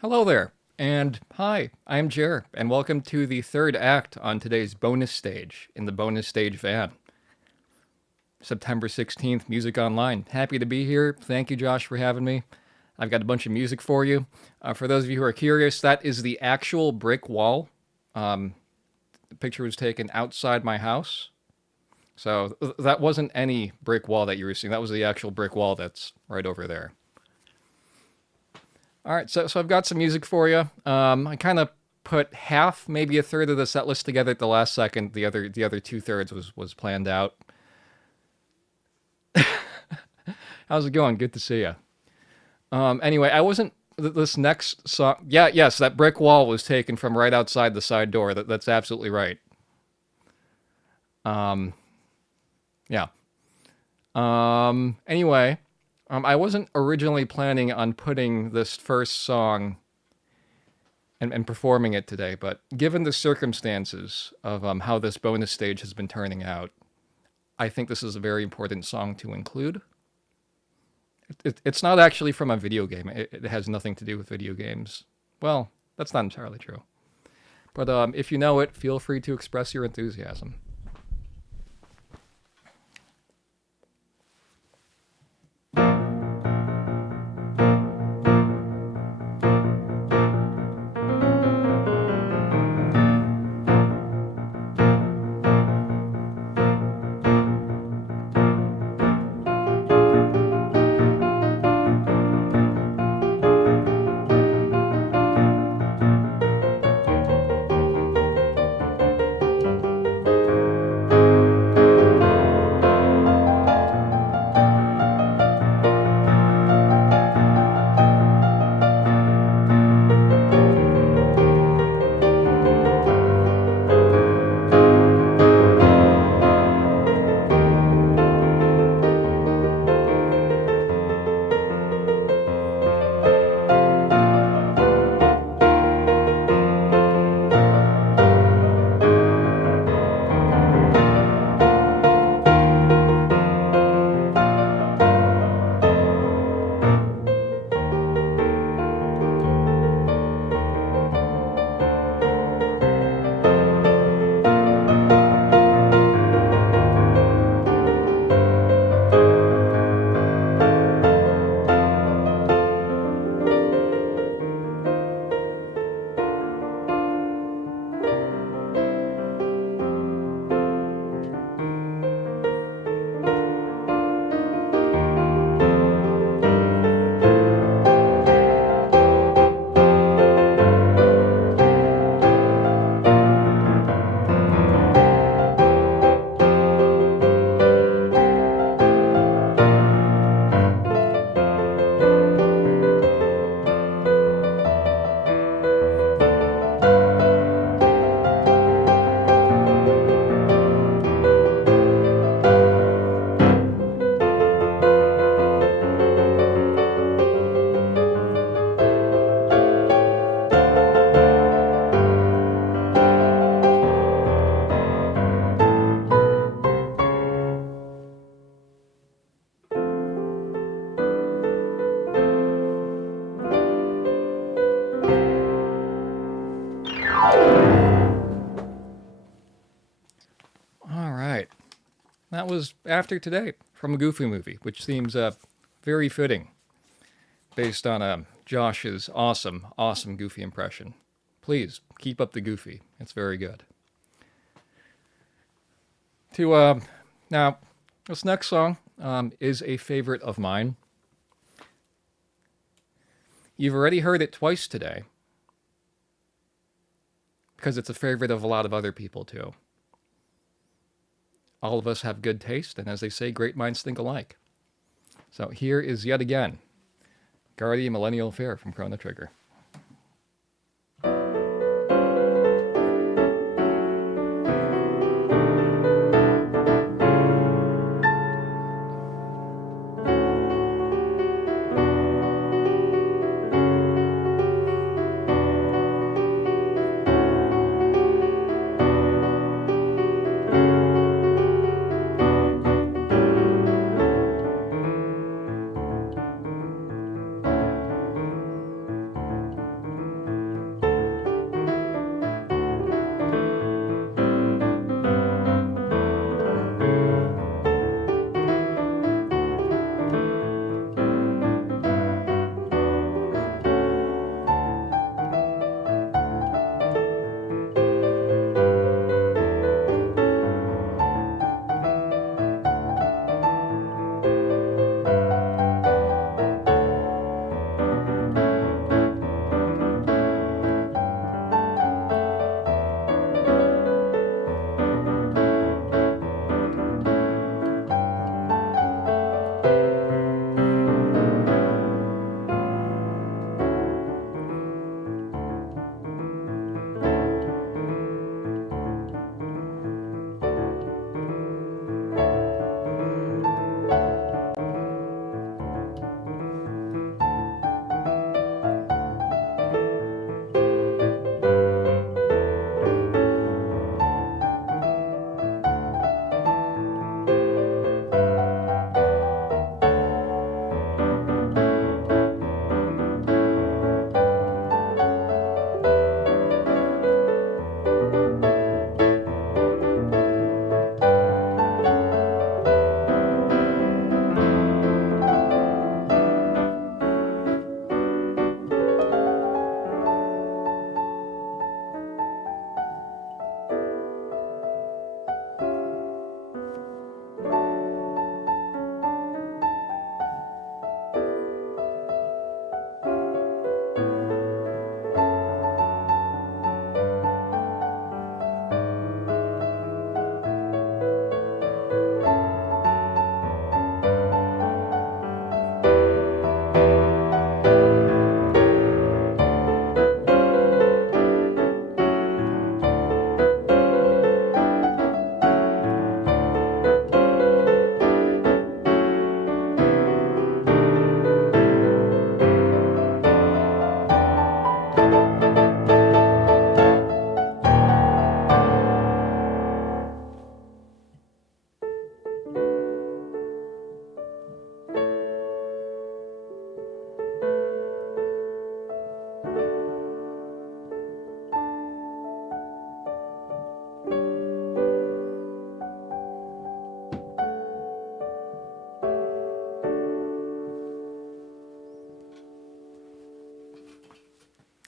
Hello there, and hi, I am Jer, and welcome to the third act on today's bonus stage in the bonus stage van. September 16th, Music Online. Happy to be here. Thank you, Josh, for having me. I've got a bunch of music for you. For those of you who are curious, that is the actual brick wall. The picture was taken outside my house. So that wasn't any brick wall that you were seeing. That was the actual brick wall that's right over there. All right, so I've got some music for you. I kind of put half, maybe a third of the set list together at the last second. The other two thirds was planned out. How's it going? Good to see you. Anyway, I wasn't this next song. Yeah, yes, that brick wall was taken from right outside the side door. That's absolutely right. Yeah. Anyway, I wasn't originally planning on putting this first song and performing it today, but given the circumstances of how this bonus stage has been turning out, I think this is a very important song to include. It's not actually from a video game. It has nothing to do with video games. Well, that's not entirely true. But if you know it, feel free to express your enthusiasm. All right. That was After Today from a Goofy movie, which seems very fitting based on Josh's awesome Goofy impression. Please keep up the Goofy. It's very good. To Now, this next song is a favorite of mine. You've already heard it twice today because it's a favorite of a lot of other people too. All of us have good taste, and as they say, great minds think alike. So here is yet again Guardian Millennial Fair from Chrono Trigger.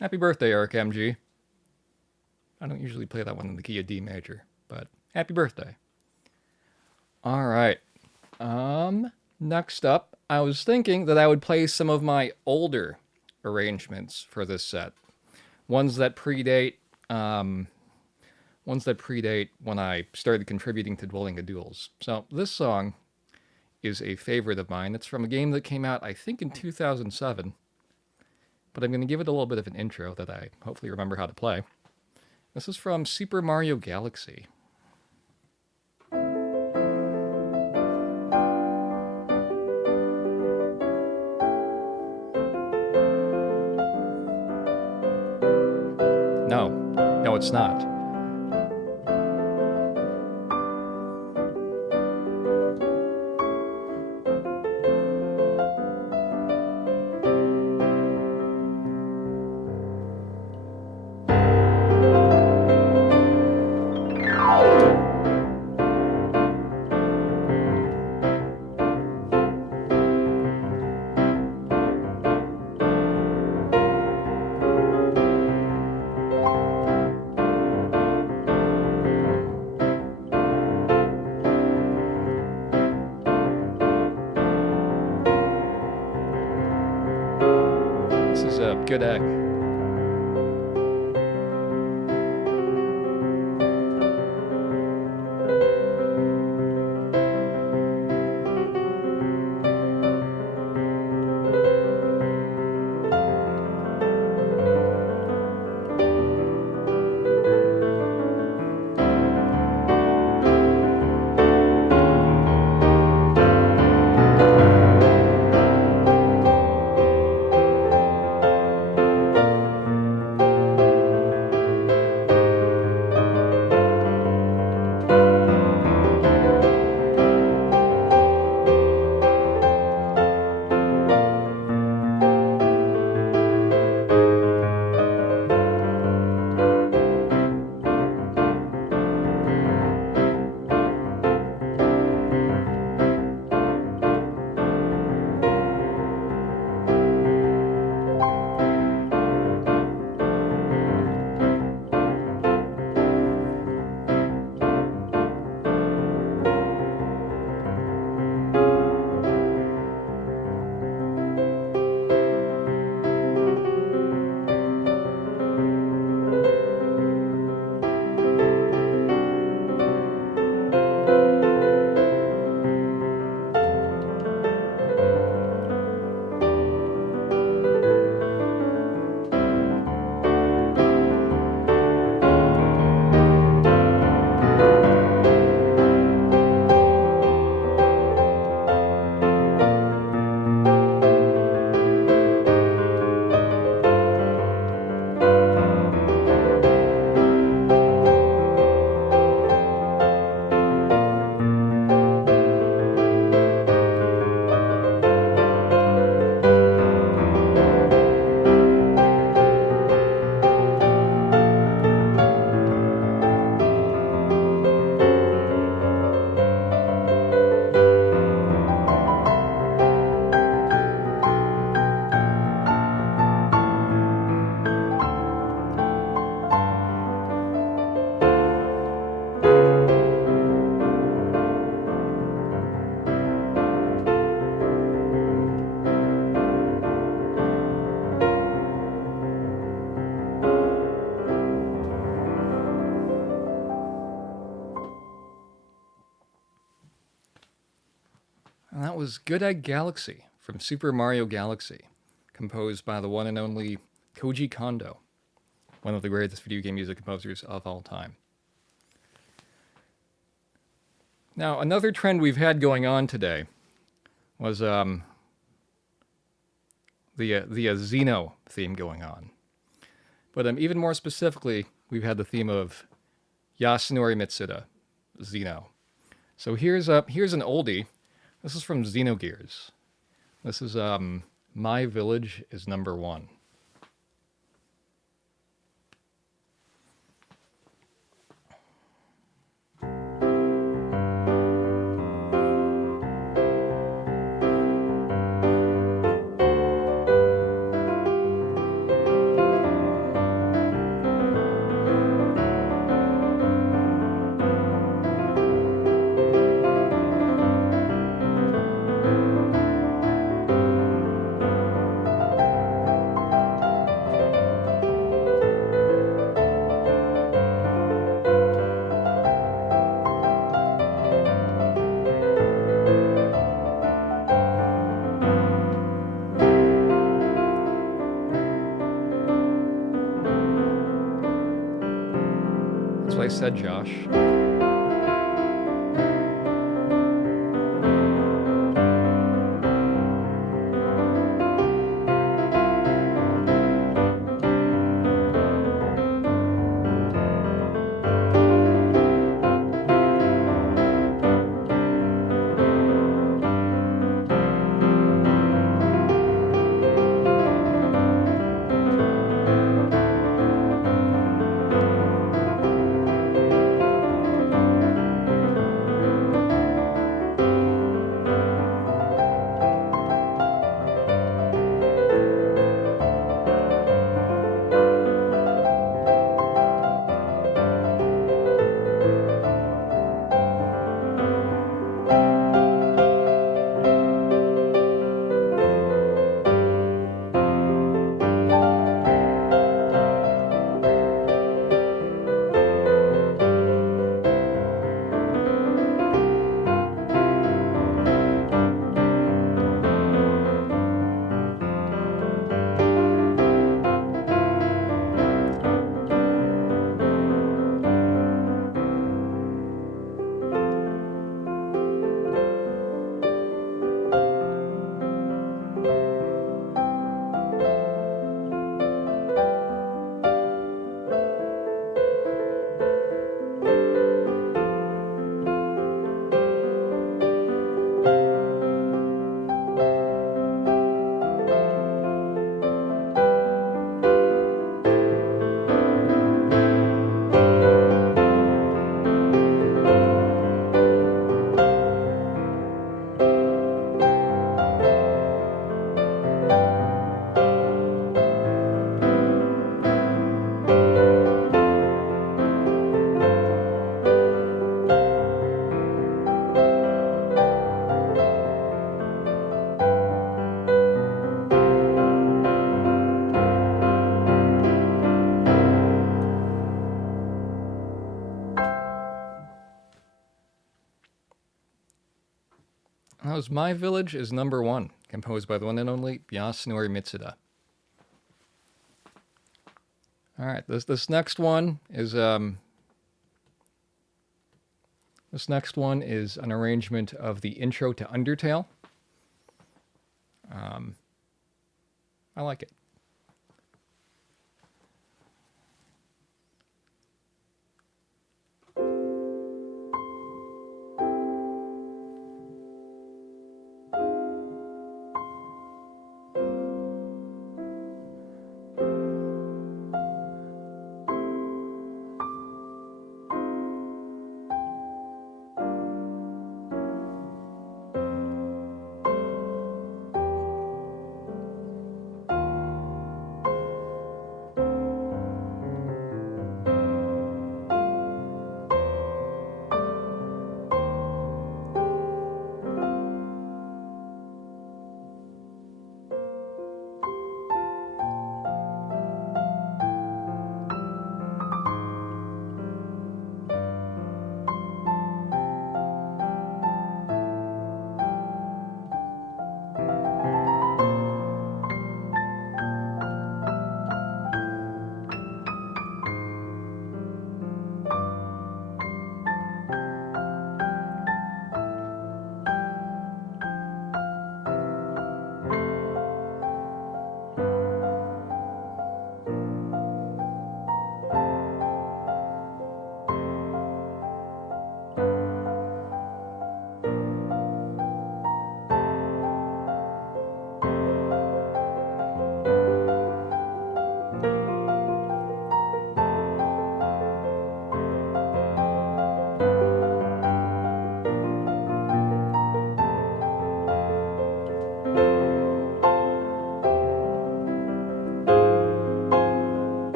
Happy birthday, Eric MG. I don't usually play that one in the key of D major, but happy birthday. All right. Next up, I was thinking that I would play some of my older arrangements for this set. Ones that predate when I started contributing to Dwelling of Duels. So this song is a favorite of mine. It's from a game that came out, I think, in 2007. But I'm going to give it a little bit of an intro that I hopefully remember how to play. This is from Super Mario Galaxy. No, it's not. This is a good egg. And that was Good Egg Galaxy from Super Mario Galaxy, composed by the one and only Koji Kondo, one of the greatest video game music composers of all time. Now, another trend we've had going on today was the Xeno theme going on. But even more specifically, we've had the theme of Yasunori Mitsuda, Xeno. So here's an oldie. This is from Xenogears. This is My Village is Number One. That's what I said, Josh. That was My Village is number 1, composed by the one and only Yasunori Mitsuda. All right, this next one is an arrangement of the intro to Undertale. I like it.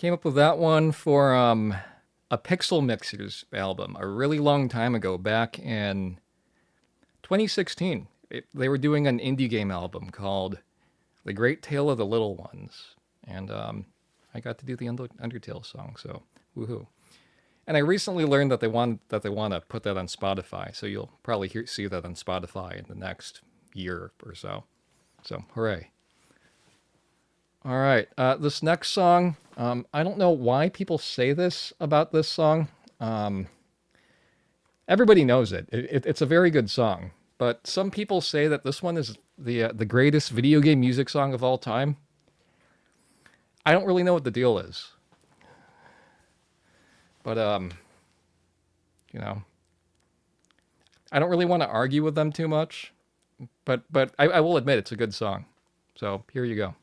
Came up with that one for a Pixel Mixers album a really long time ago, back in 2016. They were doing an indie game album called The Great Tale of the Little Ones. And I got to do the Undertale song, so woohoo. And I recently learned that they want to put that on Spotify, so you'll probably see that on Spotify in the next year or so. So, hooray. All right, this next song, I don't know why people say this about this song. Everybody knows it. It's a very good song, but some people say that this one is the greatest video game music song of all time. I don't really know what the deal is. But, you know, I don't really want to argue with them too much, but I will admit it's a good song. So here you go.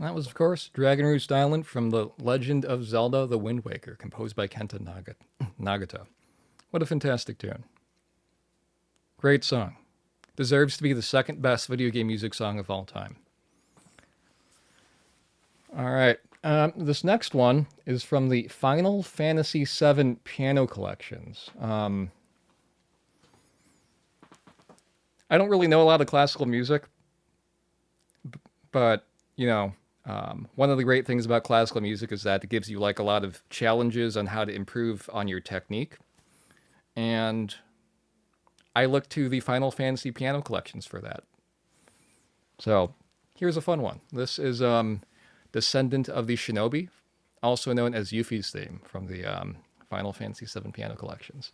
That was, of course, Dragon Roost Island from The Legend of Zelda: The Wind Waker, composed by Kenta Nagata. What a fantastic tune. Great song. Deserves to be the second best video game music song of all time. All right. This next one is from the Final Fantasy VII piano collections. I don't really know a lot of classical music, but, you know, one of the great things about classical music is that it gives you like a lot of challenges on how to improve on your technique. And I look to the Final Fantasy piano collections for that. So Here's a fun one. This is Descendant of the Shinobi, also known as Yuffie's theme from the Final Fantasy VII piano collections.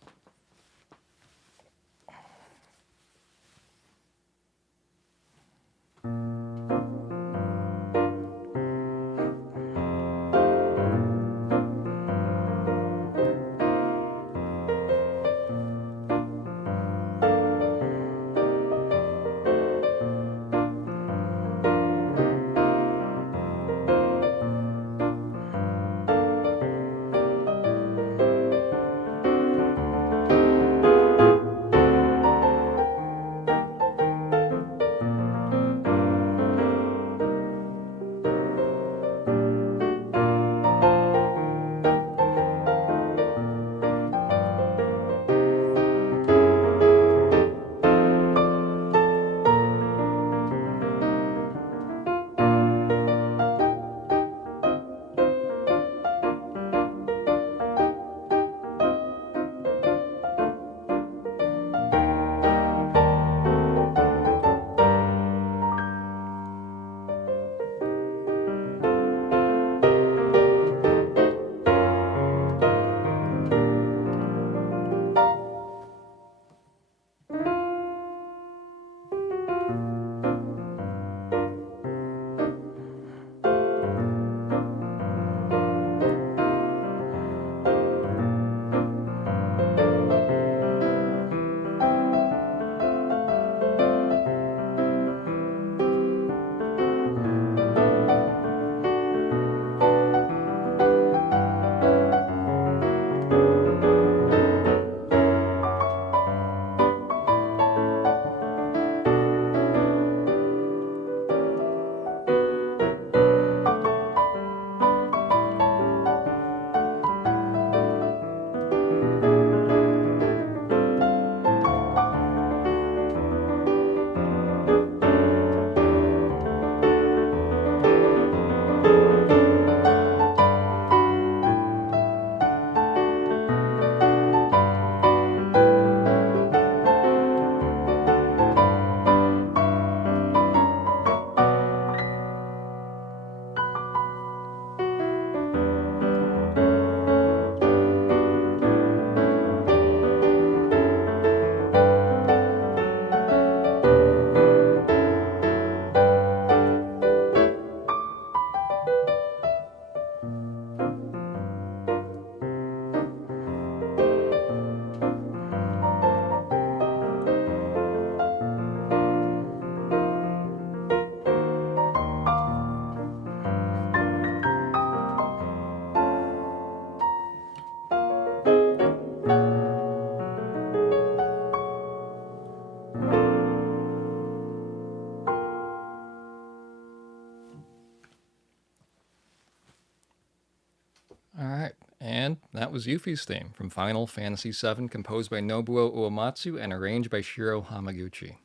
All right, and that was Yuffie's theme from Final Fantasy VII, composed by Nobuo Uematsu and arranged by Shiro Hamaguchi.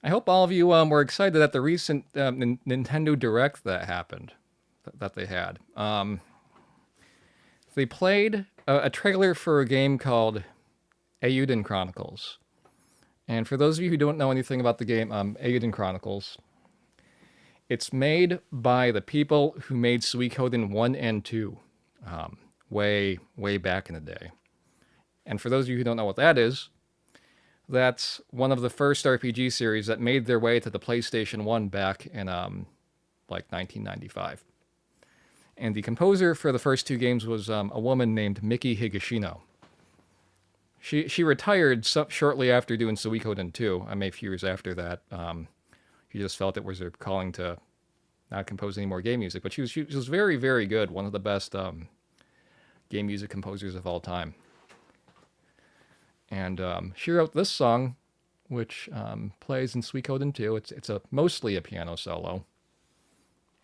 I hope all of you were excited at the recent Nintendo Direct that happened, that they had. They played a trailer for a game called Eiyuden Chronicles. And for those of you who don't know anything about the game, Eiyuden Chronicles, it's made by the people who made Suikoden 1 and 2 way back in the day. And for those of you who don't know what that is, that's one of the first RPG series that made their way to the PlayStation 1 back in like 1995. And the composer for the first two games was a woman named Miki Higashino. She retired shortly after doing Suikoden 2. I mean, a few years after that. She just felt it was her calling to not compose any more game music. But she was very, very good. One of the best game music composers of all time. And she wrote this song, which plays in Suikoden 2. It's mostly a piano solo,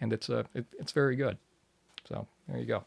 and it's very good. So there you go.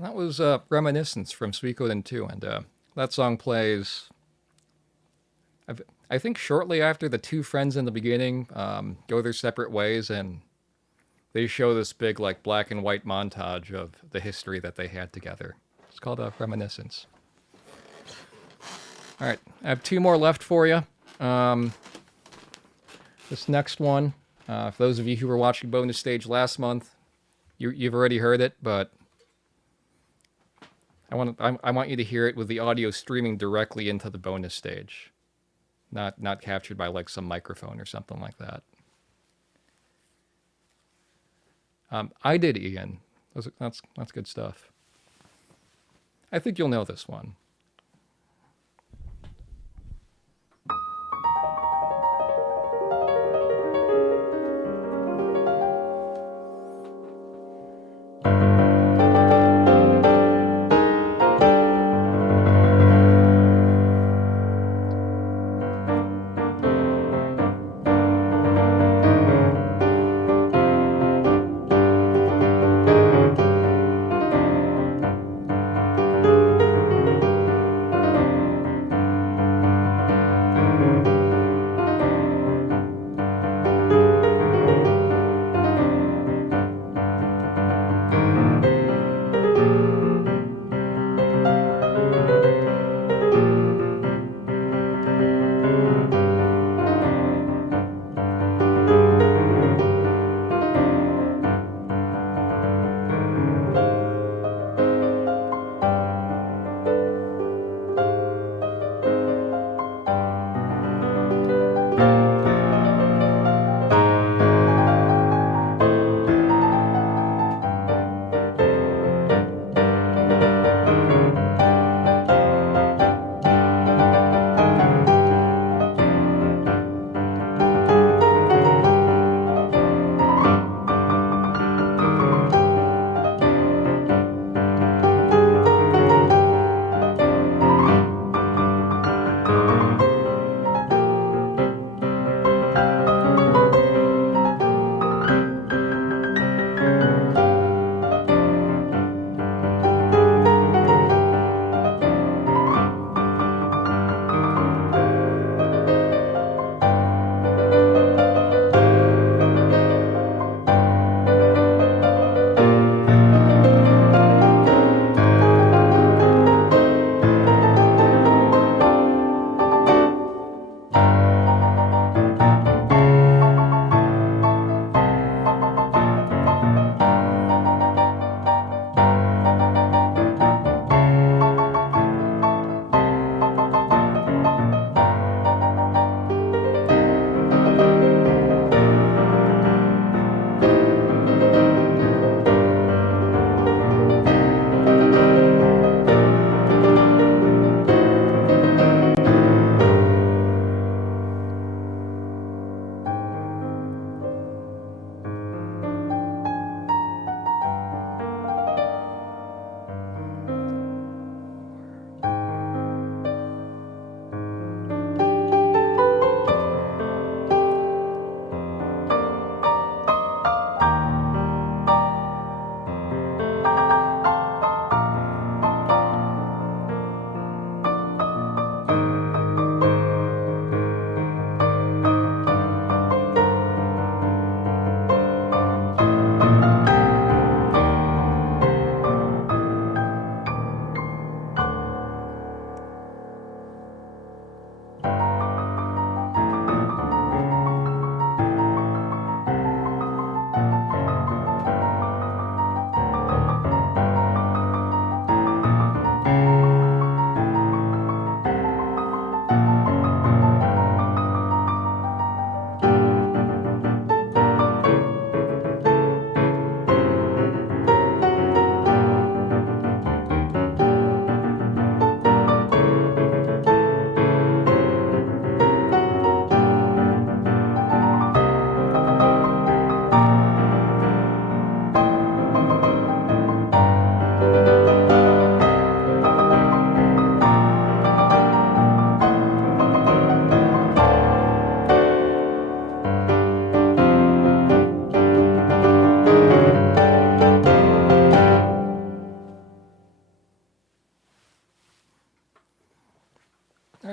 That was Reminiscence from Suikoden 2, and that song plays, I think, shortly after the two friends in the beginning go their separate ways, and they show this big, like, black and white montage of the history that they had together. It's called Reminiscence. All right, I have two more left for you. This next one, for those of you who were watching Bonus Stage last month, you've already heard it, but I want you to hear it with the audio streaming directly into the bonus stage, not captured by like some microphone or something like that. I did, Ian. That's good stuff. I think you'll know this one.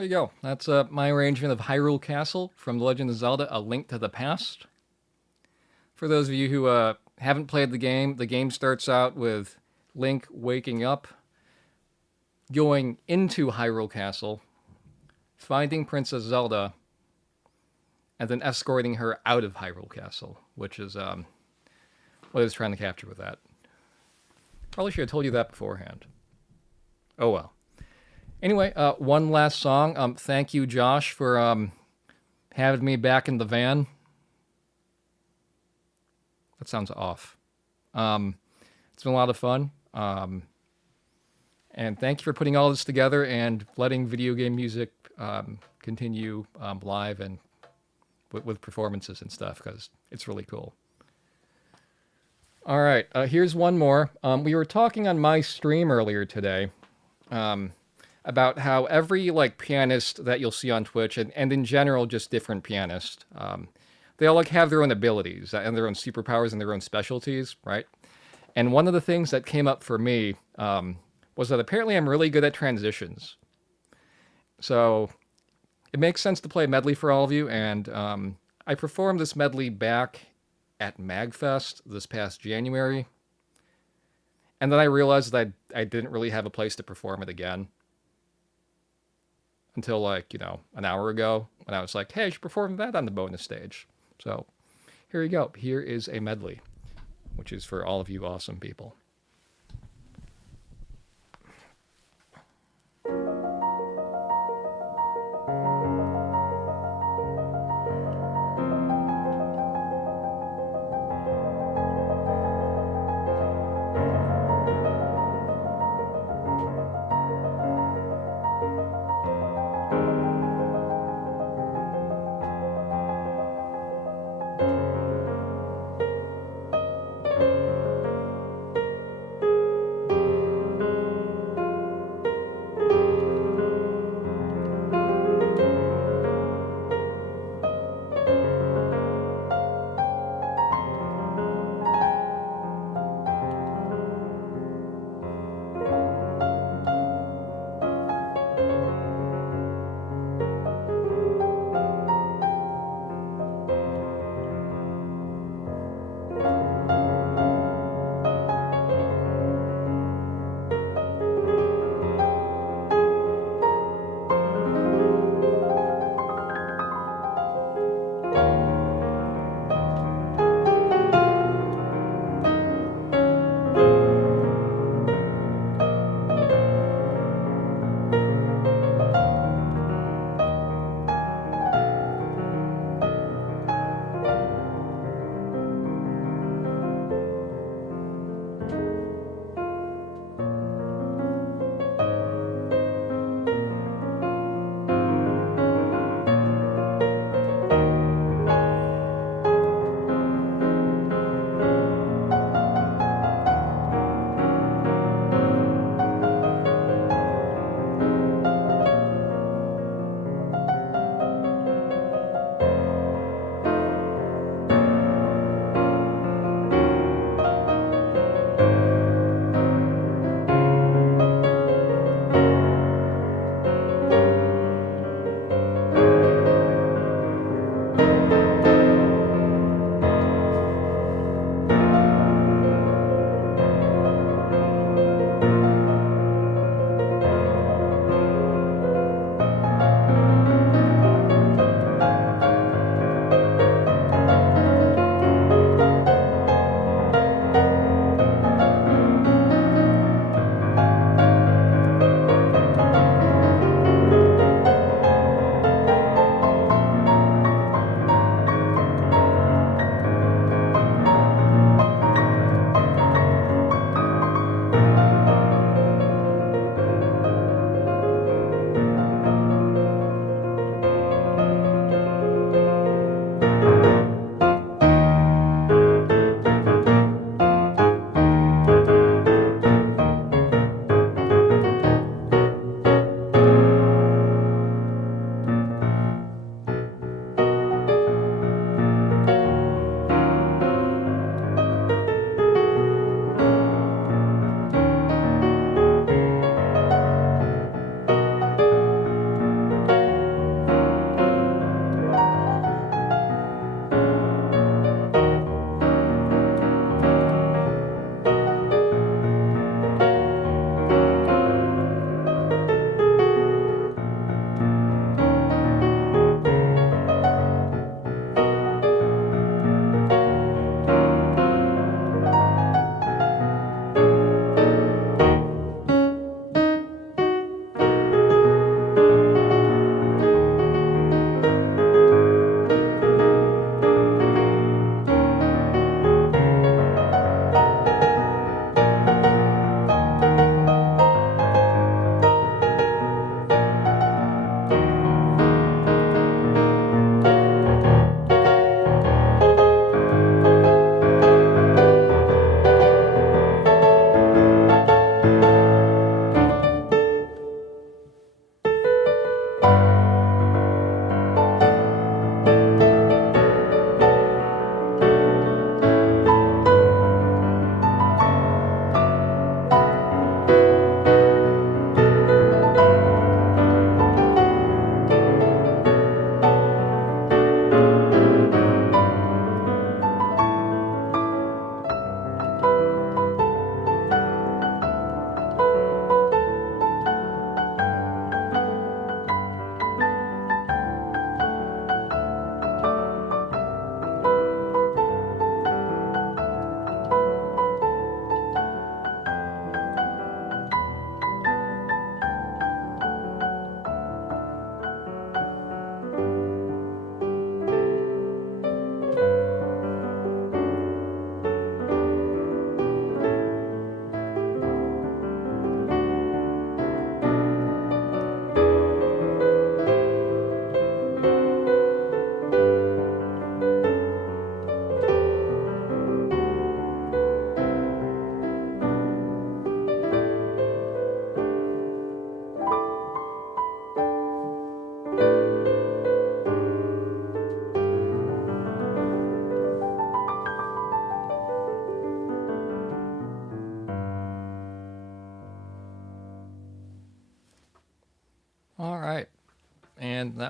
you go. That's my arrangement of Hyrule Castle from The Legend of Zelda: A Link to the Past. For those of you who haven't played the game starts out with Link waking up, going into Hyrule Castle, finding Princess Zelda, and then escorting her out of Hyrule Castle, which is what I was trying to capture with that. Probably should have told you that beforehand. Oh well. Anyway, one last song. Thank you, Josh, for having me back in the van. That sounds off. It's been a lot of fun. And thank you for putting all this together and letting video game music continue live and with performances and stuff, because it's really cool. All right, here's one more. We were talking on my stream earlier today about how every pianist that you'll see on Twitch, and in general just different pianists, they all have their own abilities and their own superpowers and their own specialties, right? And one of the things that came up for me was that apparently I'm really good at transitions. So it makes sense to play a medley for all of you, and I performed this medley back at MagFest this past January, and then I realized that I didn't really have a place to perform it again until an hour ago, when I was like, hey, I should perform that on the bonus stage. So here you go. Here is a medley, which is for all of you awesome people.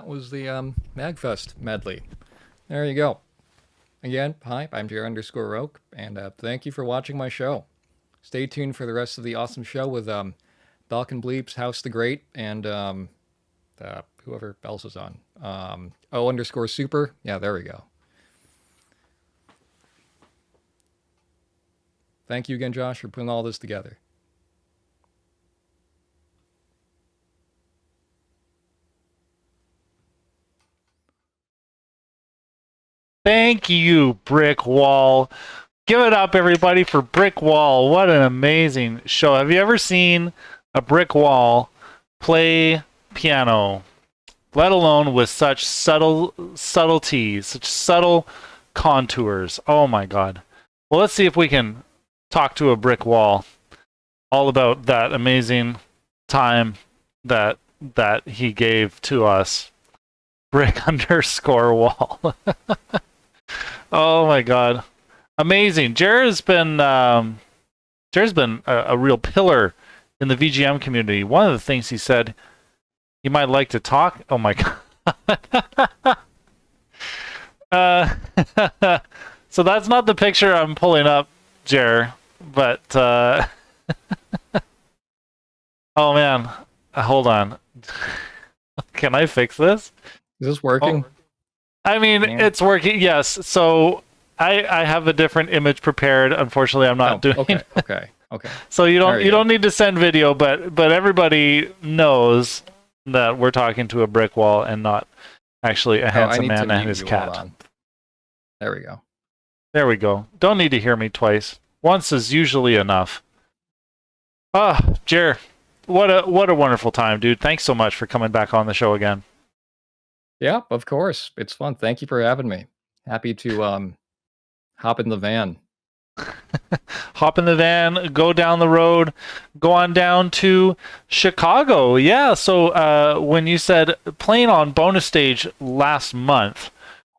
that was the Magfest medley. There you go. Again, hi, I'm Jer Roque, and thank you for watching my show. Stay tuned for the rest of the awesome show with Balkan Bleeps, House the Great, and whoever else is on. O_super. Yeah, there we go. Thank you again, Josh, for putting all this together. Thank you, Brick Wall. Give it up, everybody, for Brick Wall. What an amazing show. Have you ever seen a Brick Wall play piano, let alone with such subtleties, such subtle contours? Oh my God. Well, let's see if we can talk to a Brick Wall all about that amazing time that he gave to us. Brick_wall. Oh my God. Amazing. Jer's been a real pillar in the VGM community. One of the things he said he might like to talk. Oh my God. So that's not the picture I'm pulling up, Jer, but oh man, hold on. Can I fix this? Is this working? Oh, I mean, it's working. Yes. So I have a different image prepared. Unfortunately, I'm not doing. Okay. So you don't need to send video, but everybody knows that we're talking to a brick wall and not actually a handsome man and his cat. There we go. There we go. Don't need to hear me twice. Once is usually enough. Ah, Jer, what a wonderful time, dude. Thanks so much for coming back on the show again. Yeah, of course. It's fun. Thank you for having me. Happy to hop in the van. Hop in the van, go down the road, go on down to Chicago. Yeah, so when you said playing on bonus stage last month,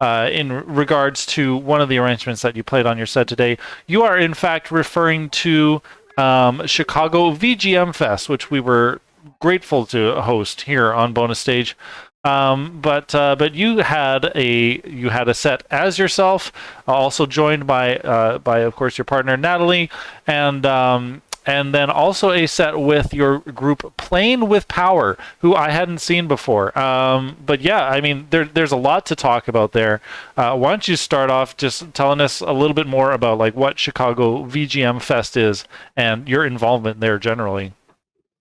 in regards to one of the arrangements that you played on your set today, you are in fact referring to Chicago VGM Fest, which we were grateful to host here on bonus stage. But you had a set as yourself, also joined by of course your partner Natalie, and then also a set with your group Playing with Power, who I hadn't seen before. But yeah, I mean there's a lot to talk about there. Why don't you start off just telling us a little bit more about like what Chicago VGM Fest is and your involvement there generally?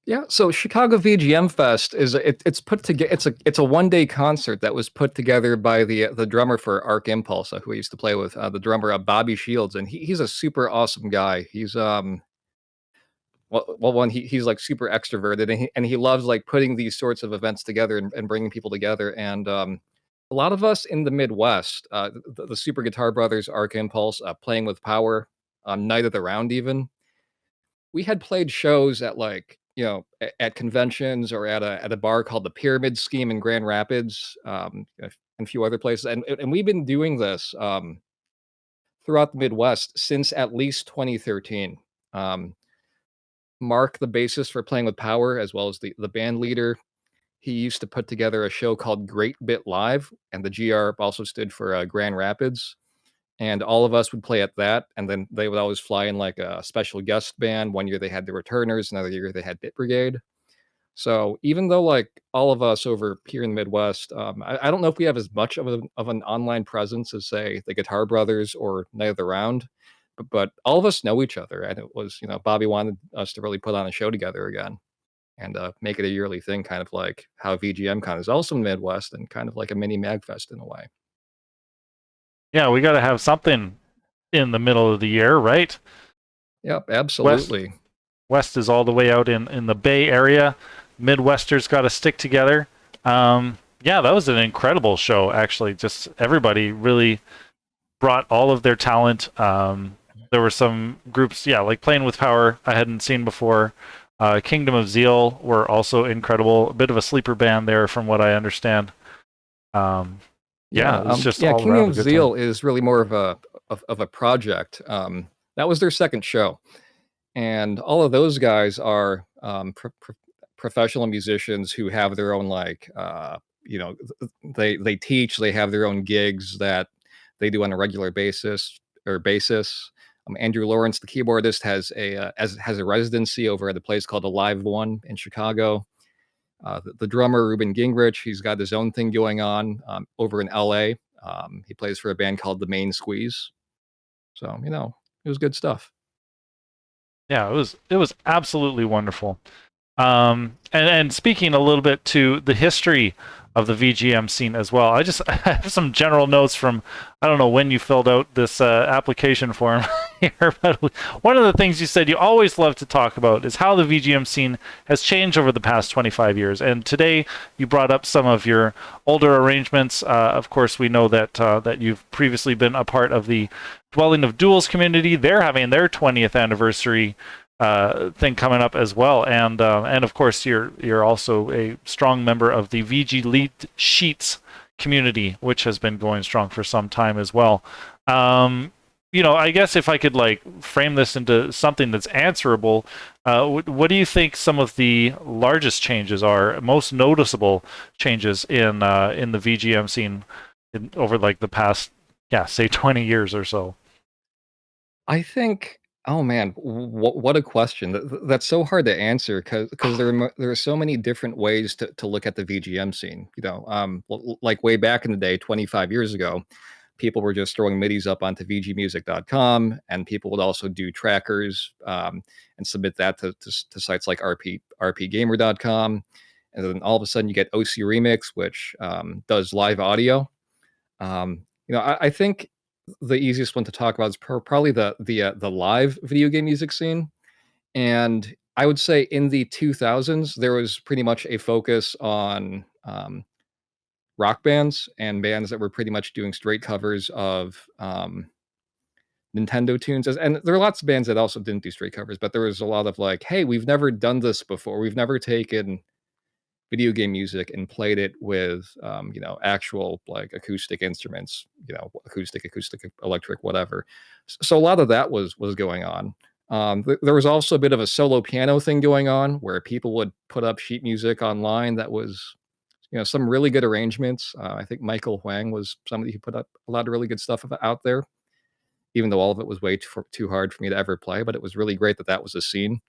Yeah, so Chicago VGM Fest is it's put together. It's a one-day concert that was put together by the drummer for Arc Impulse, who I used to play with, the drummer Bobby Shields, and he's a super awesome guy. He's he's like super extroverted, and he loves like putting these sorts of events together and bringing people together. And a lot of us in the Midwest, the Super Guitar Brothers, Arc Impulse, Playing with Power, Night of the Round, even we had played shows at like at conventions or at a bar called the Pyramid Scheme in Grand Rapids, and a few other places, and we've been doing this throughout the Midwest since at least 2013. Mark, the bassist for Playing with Power, as well as the band leader, he used to put together a show called Great Bit Live, and the GR also stood for Grand Rapids. And all of us would play at that, and then they would always fly in like a special guest band. One year they had the Returners, another year they had Bit Brigade. So even though like all of us over here in the Midwest, I don't know if we have as much of an online presence as say the Guitar Brothers or Night of the Round, but all of us know each other, and it was Bobby wanted us to really put on a show together again and make it a yearly thing, kind of like how VGM Con is also in the Midwest and kind of like a mini Magfest in a way. Yeah, we got to have something in the middle of the year, right? Yep, absolutely. West is all the way out in the Bay Area. Midwesters got to stick together. Yeah, that was an incredible show, actually. Just everybody really brought all of their talent. There were some groups, yeah, like Playing with Power I hadn't seen before. Kingdom of Zeal were also incredible. A bit of a sleeper band there, from what I understand. Yeah, it's just all Kingdom around of Zeal is really more of a project. That was their second show, and all of those guys are professional musicians who have their own like they teach, they have their own gigs that they do on a regular basis. Andrew Lawrence, the keyboardist, has a residency over at a place called Alive One in Chicago. The drummer Ruben Gingrich, he's got his own thing going on over in LA. He plays for a band called The Main Squeeze. So it was good stuff. Yeah, it was absolutely wonderful. And speaking a little bit to the history of the VGM scene as well, I have some general notes from, I don't know when you filled out this application form here, but one of the things you said you always love to talk about is how the VGM scene has changed over the past 25 years. And today you brought up some of your older arrangements. Of course, we know that you've previously been a part of the Dwelling of Duels community. They're having their 20th anniversary thing coming up as well, and of course you're also a strong member of the VG Lead Sheets community, which has been going strong for some time as well. I guess if I could frame this into something that's answerable, what do you think some of the largest changes are, most noticeable changes in the VGM scene over the past, say 20 years or so? I think, oh man, what a question. That's so hard to answer because there are so many different ways to look at the VGM scene. Like way back in the day, 25 years ago, people were just throwing MIDIs up onto vgmusic.com, and people would also do trackers and submit that to sites like rpgamer.com. And then all of a sudden you get OC Remix, which does live audio. I think the easiest one to talk about is probably the live video game music scene. And I would say in the 2000s, there was pretty much a focus on rock bands and bands that were pretty much doing straight covers of Nintendo tunes. And there are lots of bands that also didn't do straight covers, but there was a lot of hey, we've never done this before. We've never taken video game music and played it with actual acoustic instruments, acoustic, electric, whatever. So a lot of that was going on. There was also a bit of a solo piano thing going on where people would put up sheet music online that was some really good arrangements. I think Michael Huang was somebody who put up a lot of really good stuff out there, even though all of it was way too hard for me to ever play, but it was really great that was a scene.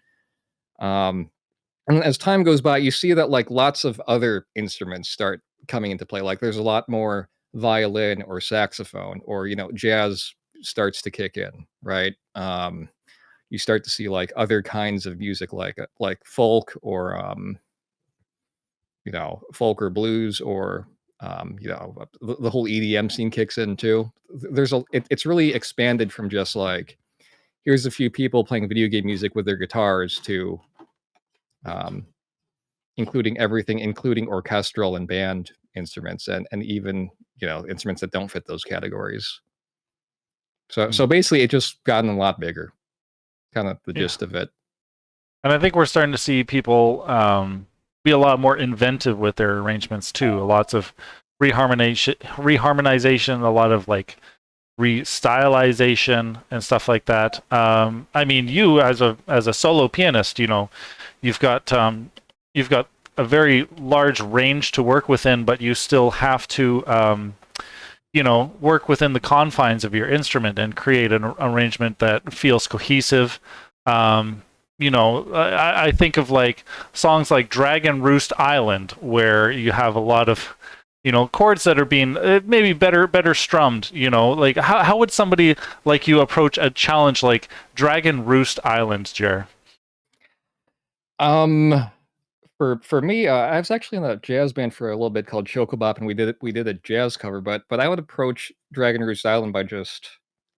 And as time goes by, you see that lots of other instruments start coming into play. There's a lot more violin or saxophone, or jazz starts to kick in, right? You start to see other kinds of music, like folk or folk or blues, or the whole EDM scene kicks in too. It's really expanded from just here's a few people playing video game music with their guitars to including everything, including orchestral and band instruments, and even instruments that don't fit those categories. So basically, it just gotten a lot bigger. Kind of the gist of it. And I think we're starting to see people be a lot more inventive with their arrangements too. Lots of reharmonization, a lot of restylization and stuff like that. I mean, you as a solo pianist, you've got a very large range to work within, but you still have to work within the confines of your instrument and create an arrangement that feels cohesive. I think of songs like Dragon Roost Island, where you have a lot of chords that are being maybe better strummed. How would somebody like you approach a challenge like Dragon Roost Island, Jer? For me, I was actually in a jazz band for a little bit called Chocobop, and we did a jazz cover. But I would approach Dragon Roost Island by just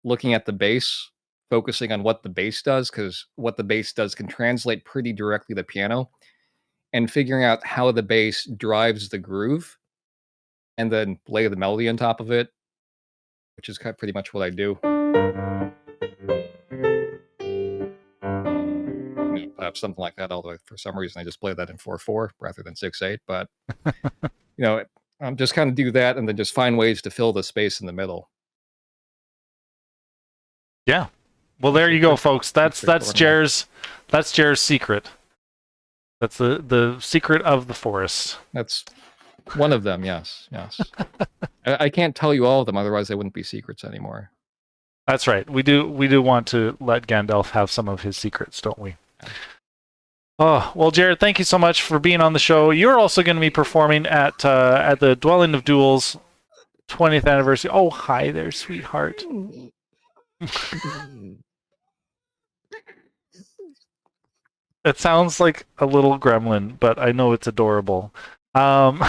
looking at the bass, focusing on what the bass does, because what the bass does can translate pretty directly to piano, and figuring out how the bass drives the groove, and then lay the melody on top of it, which is pretty much what I do. Something like that. Although for some reason I just play that in 4/4 rather than 6/8. But I'm just kind of do that, and then just find ways to fill the space in the middle. Yeah. Well, there you go, folks. That's Jer's secret. That's the secret of the forest. That's One of them, yes. I can't tell you all of them, otherwise they wouldn't be secrets anymore. That's right. We do want to let Gandalf have some of his secrets, don't we? Yeah. Oh, well, Jared, thank you so much for being on the show. You're also going to be performing at the Dwelling of Duels 20th anniversary. Oh, hi there, sweetheart. It sounds like a little gremlin, but I know it's adorable. But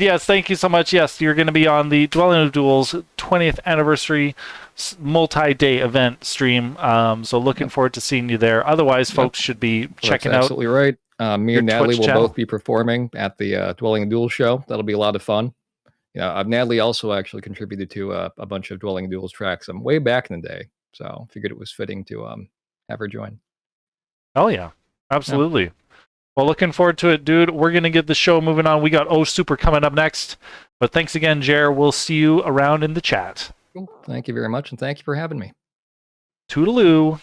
yes, thank you so much. Yes, you're going to be on the Dwelling of Duels 20th anniversary multi-day event stream. So looking forward to seeing you there. Otherwise, folks should be checking out. Absolutely right. Me and Natalie will both be performing at the Dwelling of Duels show. That'll be a lot of fun. Yeah, Natalie also actually contributed to a bunch of Dwelling of Duels tracks way back in the day. So figured it was fitting to have her join. Oh yeah, absolutely. Yeah. Well, looking forward to it, dude. We're going to get the show moving on. We got Oh Super coming up next. But thanks again, Jer. We'll see you around in the chat. Cool. Thank you very much, and thank you for having me. Toodaloo.